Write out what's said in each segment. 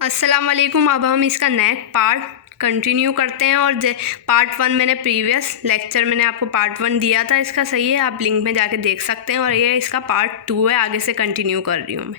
अस्सलाम वालेकुम। अब हम इसका नेक्स्ट पार्ट कंटिन्यू करते हैं और पार्ट 1 मैंने प्रीवियस लेक्चर मैंने आपको पार्ट 1 दिया था इसका, सही है, आप लिंक में जाके देख सकते हैं। और ये इसका पार्ट 2 है, आगे से कंटिन्यू कर रही हूँ मैं,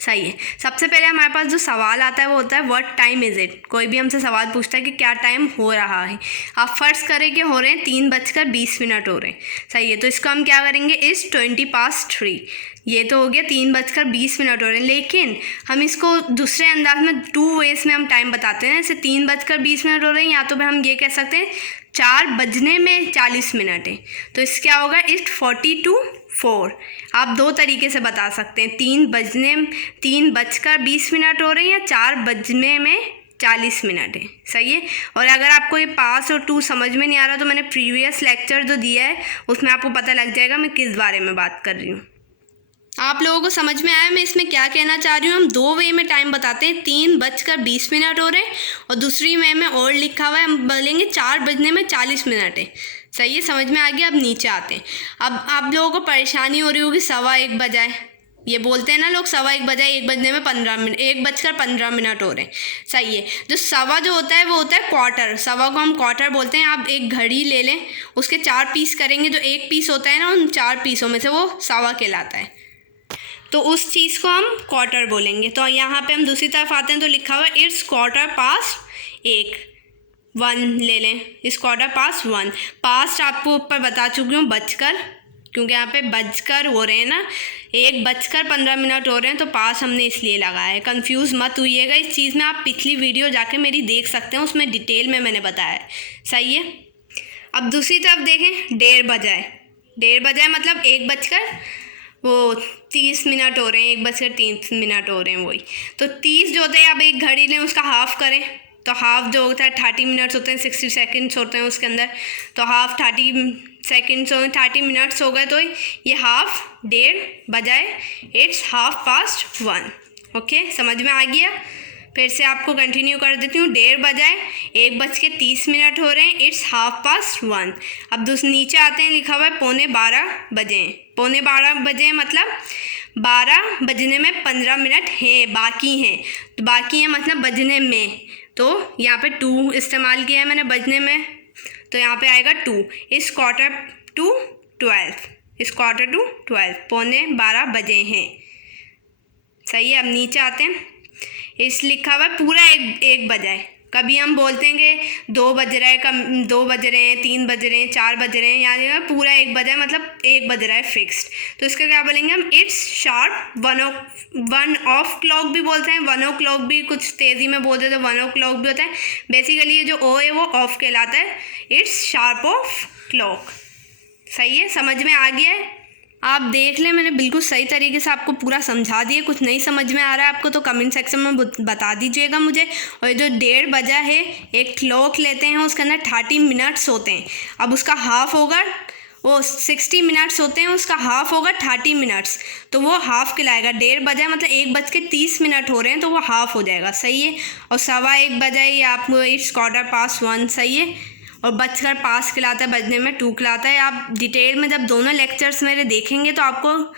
सही है। सबसे पहले हमारे पास जो सवाल आता है वो होता है व्हाट टाइम इज़ इट। कोई भी हमसे सवाल पूछता है कि क्या टाइम हो रहा है। आप फर्ज करें कि हो रहे हैं 3:20 हो रहे हैं, सही है। तो इसको हम क्या करेंगे, इज़ 3:20। ये तो हो गया 3:20 हो रहे हैं, लेकिन हम इसको दूसरे अंदाज में 2 वेज में हम टाइम बताते हैं। जैसे 3:20 हो रहे हैं, या तो हम ये कह सकते हैं 4 बजने में 40 मिनट है, तो इस क्या होगा, इट्स 40 to 4। आप 2 तरीके से बता सकते हैं, 3:20 हो रहे हैं या 4 बजने में 40 मिनट है, सही है। और अगर आपको ये पास और 2 समझ में नहीं आ रहा तो मैंने प्रीवियस लेक्चर जो दिया है उसमें आपको पता लग जाएगा मैं किस बारे में बात कर रही हूँ। आप लोगों को समझ में आया मैं इसमें क्या कहना चाह रही हूँ। हम 2 वे में टाइम बताते हैं, 3:20 हो रहे हैं और दूसरी वे में और लिखा हुआ है, हम बोलेंगे 4 बजने में 40 मिनट है, सही है, समझ में आ गया। अब नीचे आते हैं। अब आप लोगों को परेशानी हो रही होगी 1:15 बजाए, ये बोलते हैं ना लोग 1:15 बजाए 1 बजने में 15 मिनट, 1:15 हो रहे हैं, सही है। जो सवा जो होता है वो होता है क्वार्टर, सवा को हम क्वार्टर बोलते हैं। आप एक घड़ी ले लें, उसके 4 पीस करेंगे, जो एक पीस होता है ना उन 4 पीसों में से वो सवा कहलाता है, तो उस चीज़ को हम क्वार्टर बोलेंगे। तो यहाँ पे हम दूसरी तरफ आते हैं तो लिखा हुआ है इट्स 1:15 ले लें, इस 1:15 पास्ट आपको ऊपर बता चुकी हूँ बजकर, क्योंकि यहाँ पे बजकर हो रहे हैं ना, 1:15 हो रहे हैं, तो पास हमने इसलिए लगाया है। कंफ्यूज मत होइएगा इस चीज़ में, आप पिछली वीडियो जाके मेरी देख सकते हैं, उसमें डिटेल में मैंने बताया है, सही है। अब दूसरी तरफ देखें, 1:30 मतलब 1:30 हो रहे हैं, 1:30 हो रहे हैं, वही। तो 30 जो होते हैं, आप एक घड़ी लें उसका हाफ करें, तो हाफ जो होता है 30 मिनट्स होते हैं, 60 सेकंड्स होते हैं उसके अंदर, तो हाफ 30 सेकंड्स हो 30 मिनट्स हो गए, तो ये हाफ 1:30 बजाए इट्स 1:30। ओके, समझ में आ गया। फिर से आपको कंटिन्यू कर देती हूँ, 1:30 बजाए 1:30 हो रहे हैं, इट्स 1:30। अब नीचे आते हैं, लिखा हुआ है 11:45 11:45 मतलब 12 बजने में 15 मिनट हैं, बाकी हैं, तो बाकी है मतलब बजने में, तो यहाँ पे 2 इस्तेमाल किया है मैंने बजने में, तो यहाँ पे आएगा 2। इस 11:45 12 बजे हैं, सही है। अब नीचे आते हैं, इस लिखा हुआ है पूरा एक बजाए। कभी हम बोलते हैं कि 2 बज रहा है, 2 बज रहे हैं, 3 बज रहे हैं, 4 बज रहे हैं, यहाँ पूरा 1 बजा मतलब 1 बज रहा है फिक्स्ड, तो इसका क्या बोलेंगे हम, इट्स शार्प 1 ऑफ क्लॉक भी बोलते हैं, 1 o'clock भी कुछ तेज़ी में बोलते हैं तो 1 o'clock भी होता है। बेसिकली ये जो ओ है वो ऑफ कहलाता है, इट्स शार्प ऑफ क्लॉक, सही है, समझ में आ गया है। आप देख लें, मैंने बिल्कुल सही तरीके से आपको पूरा समझा दिया। कुछ नहीं समझ में आ रहा है आपको तो कमेंट सेक्शन में बता दीजिएगा मुझे। और जो 1:30 बजा है, एक क्लॉक लेते हैं, उसके अंदर 30 मिनट्स होते हैं, अब उसका हाफ होगा, वो 60 मिनट्स होते हैं, उसका हाफ होगा 30 मिनट्स, तो वो हाफ कहलाएगा। 1:30 बजा मतलब 1:30 हो रहे हैं, तो वो हाफ हो जाएगा, सही है। और 1:15 बजाए या आपको इट्स 1:15, सही है। और बजकर पास खिलाता है, बजने में 2 खिलाता है। आप डिटेल में जब दोनों लेक्चर्स मेरे देखेंगे तो आपको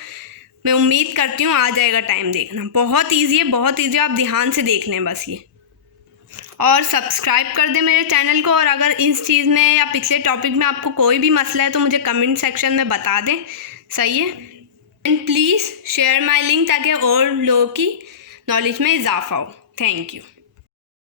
मैं उम्मीद करती हूँ आ जाएगा टाइम देखना। बहुत ईजी है, बहुत ईजी, आप ध्यान से देख लें बस ये, और सब्सक्राइब कर दें मेरे चैनल को। और अगर इस चीज़ में या पिछले टॉपिक में आपको कोई भी मसला है तो मुझे कमेंट सेक्शन में बता दें, सही है। And please share my link ताकि और लोगों की नॉलेज में इजाफा हो। Thank you.